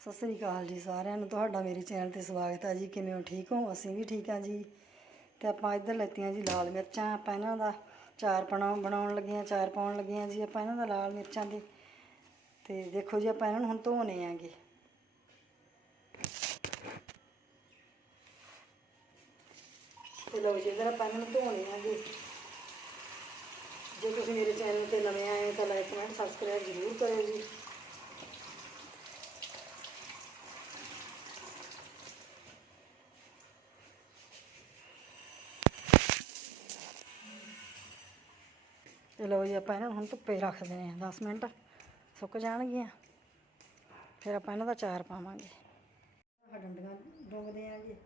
ਸਤਿ ਸ੍ਰੀ ਅਕਾਲ ਜੀ ਸਾਰਿਆਂ ਨੂੰ। ਤੁਹਾਡਾ ਮੇਰੇ ਚੈਨਲ ਤੇ ਸਵਾਗਤ ਹੈ ਜੀ। ਕਿਵੇਂ ਹੋ? ਠੀਕ ਹੋ? ਅਸੀਂ ਵੀ ਠੀਕ ਹਾਂ ਜੀ। ਤੇ ਆਪਾਂ ਇੱਧਰ ਲੈਤੀਆਂ ਜੀ ਲਾਲ ਮਿਰਚਾਂ। ਆਪਾਂ ਇਹਨਾਂ ਦਾ ਚਾਰ ਪਣਾ ਬਣਾਉਣ ਲੱਗੀਆਂ ਚਾਰ ਪਾਉਣ ਲੱਗੀਆਂ ਜੀ ਆਪਾਂ ਇਹਨਾਂ ਦਾ ਲਾਲ ਮਿਰਚਾਂ ਦੇ। ਤੇ ਦੇਖੋ ਜੀ ਆਪਾਂ ਇਹਨਾਂ ਨੂੰ ਹੁਣ ਧੋਣੇ ਆਂਗੇ ਤੇ ਲਓ ਜੀ, ਇਧਰ ਆਪਾਂ ਇਹਨਾਂ ਨੂੰ ਧੋਣੇ ਆਂਗੇ ਜੇ ਤੁਸੀਂ ਮੇਰੇ ਚੈਨਲ ਤੇ ਨਵੇਂ ਆਏ ਹੋ ਤਾਂ ਲਾਈਕ ਕਮੈਂਟ ਸਬਸਕ੍ਰਾਈਬ ਜ਼ਰੂਰ ਕਰਿਓ ਜੀ। ਤੇ ਲਓ ਜੀ ਆਪਾਂ ਇਹਨਾਂ ਨੂੰ ਹੁਣ ਧੁੱਪੇ ਰੱਖ ਦਿੰਦੇ ਹਾਂ 10 ਮਿੰਟ। ਸੁੱਕ ਜਾਣਗੀਆਂ। ਫਿਰ ਆਪਾਂ ਇਹਨਾਂ ਦਾ ਚਾਰ ਪਾਵਾਂਗੇ। ਡੰਡੀਆਂ ਡੋਬਦੇ ਆਂ ਜੀ।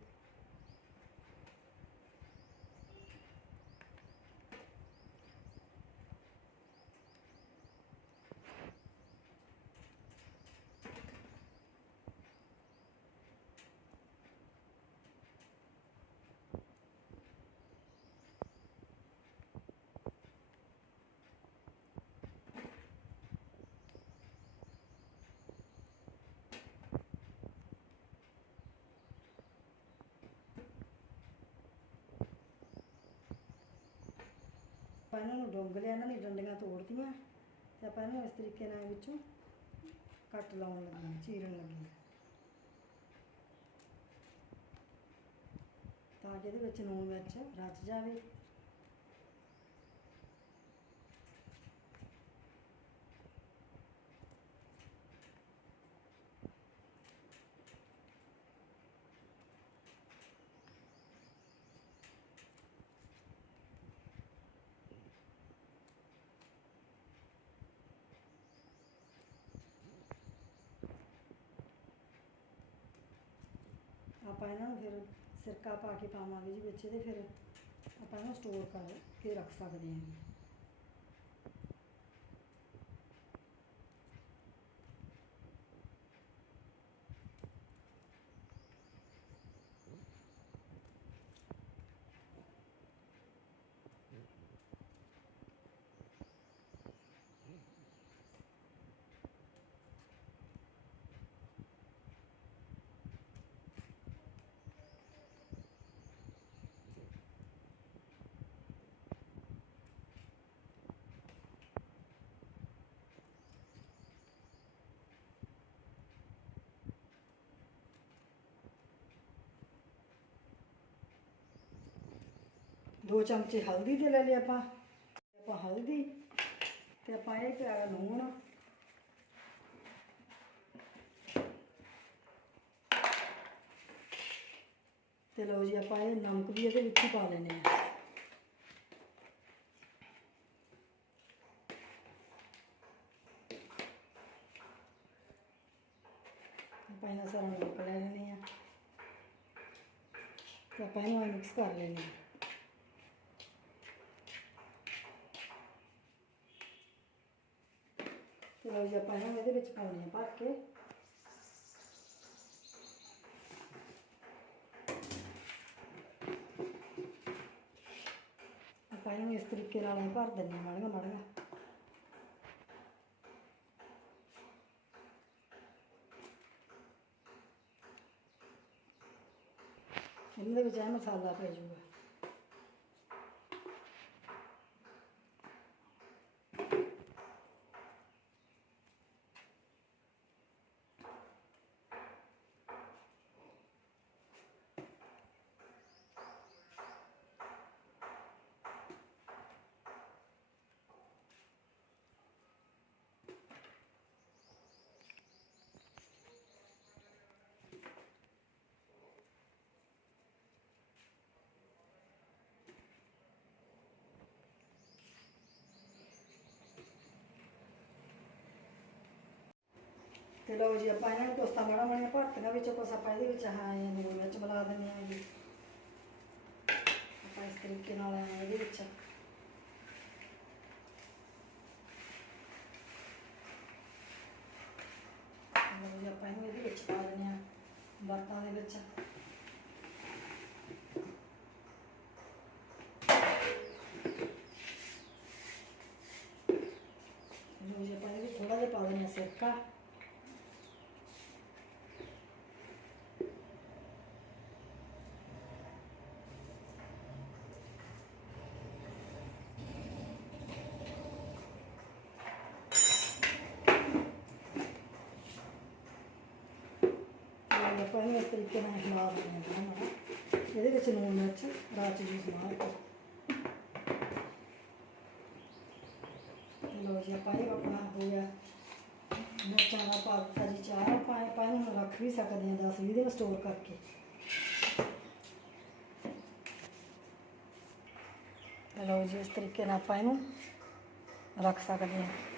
ਆਪਾਂ ਇਹਨਾਂ ਨੂੰ ਡੋਂਗ ਲਿਆ, ਇਹਨਾਂ ਦੀ ਡੰਡੀਆਂ ਤੋੜਤੀਆਂ ਤੇ ਆਪਾਂ ਇਹਨੂੰ ਇਸ ਤਰੀਕੇ ਨਾਲ ਵਿੱਚੋਂ ਕੱਟ ਲਾਉਣ ਲੱਗੇ, ਚੀਰਨ ਲੱਗੇ। ਤਾਂ ਕਿ ਇਹਦੇ ਵਿੱਚ ਨੂਨ ਮਿਰਚ ਰਚ ਜਾਵੇ ਆਪਾਂ ਇਹਨਾਂ ਨੂੰ ਫਿਰ ਸਿਰਕਾ ਪਾ ਕੇ ਪਾਵਾਂਗੇ ਜੀ ਵਿੱਚ ਇਹਦੇ ਫਿਰ ਆਪਾਂ ਇਹਨੂੰ ਸਟੋਰ ਕਰ ਕੇ ਰੱਖ ਸਕਦੇ ਹਾਂ ਦੋ ਚਮਚੇ ਹਲਦੀ ਦੇ ਲੈ ਲਏ ਆਪਾਂ। ਆਪਾਂ ਹਲਦੀ ਤੇ ਆਪਾਂ ਇਹ ਪਿਆ ਲੂਣ। ਤੇ ਲਓ ਜੀ, ਆਪਾਂ ਇਹ ਨਮਕ ਵੀ ਇਹਦੇ ਵਿੱਚ ਹੀ ਪਾ ਲੈਨੇ ਆ ਆਪਾਂ ਇਹਨਾਂ ਸਾਰਾ ਨਮਕ ਲੈ ਲੈਨੇ ਆ ਤੇ ਆਪਾਂ ਇਹਨੂੰ ਮਿਕਸ ਕਰ ਲੈਨੇ ਆ ਤੇ ਲਓ ਜੀ, ਆਪਾਂ ਇਹਨੂੰ ਇਹਦੇ ਵਿੱਚ ਪਾਉਣੇ ਆ, ਭਰ ਕੇ। ਆਪਾਂ ਇਹਨੂੰ ਇਸ ਤਰੀਕੇ ਨਾਲ ਹੀ ਭਰ ਦਿੰਦੇ ਹਾਂ ਮਾੜੀਆਂ ਮਾੜੀਆਂ ਇਹਨਾਂ ਦੇ ਵਿੱਚ ਇਹ ਮਸਾਲਾ ਪੈ ਜਾਊਗਾ। ਤੇ ਲਓ ਜੀ, ਆਪਾਂ ਇਹਨਾਂ ਨੂੰ ਦੋਸਤਾਂ ਮਾੜਾ ਮਾੜੀਆਂ ਭਰਤੀਆਂ ਵਿੱਚ ਕੁਛ ਆਪਾਂ ਇਹਦੇ ਵਿੱਚ ਹਾਂ, ਇਹ ਨੂਨ ਵਿੱਚ ਮਿਲਾ ਦਿੰਦੇ ਹਾਂ ਜੀ। ਆਪਾਂ ਇਸ ਤਰੀਕੇ ਨਾਲ ਇਹਦੇ ਵਿੱਚ। ਲਓ ਜੀ, ਆਪਾਂ ਇਹਨੂੰ ਇਹਦੇ ਵਿੱਚ ਪਾ ਦਿੰਦੇ ਹਾਂ, ਵਰਤਾਂ ਦੇ ਵਿੱਚ। ਲਓ ਜੀ, ਆਪਾਂ ਇਹਦੇ ਵਿੱਚ ਥੋੜਾ ਜਿਹਾ ਪਾ ਦਿੰਦੇ ਹਾਂ ਸਿਰਕਾ। ਤਰੀਕੇ ਨਾਲ ਹਿਲਾ ਦਿੰਦੇ ਮਾੜਾ। ਇਹਦੇ ਵਿੱਚ ਲੂਣ, ਮਿਰਚ ਰਾਤ ਜੀ ਸਮਾਰ ਕੇ। ਲੋ ਜੀ, ਆਪਾਂ ਆਪਣਾ ਹੋ ਗਿਆ। ਮਿਰਚਾਂ ਦਾ ਪਾ ਦਿੱਤਾ ਜੀ ਚਾਰ ਆਪਾਂ ਆਪਾਂ ਇਹਨੂੰ ਰੱਖ ਵੀ ਸਕਦੇ ਹਾਂ 10 20 ਦਿਨ ਸਟੋਰ ਕਰਕੇ। ਲਓ ਜੀ, ਇਸ ਤਰੀਕੇ ਨਾਲ ਆਪਾਂ ਇਹਨੂੰ ਰੱਖ ਸਕਦੇ ਹਾਂ।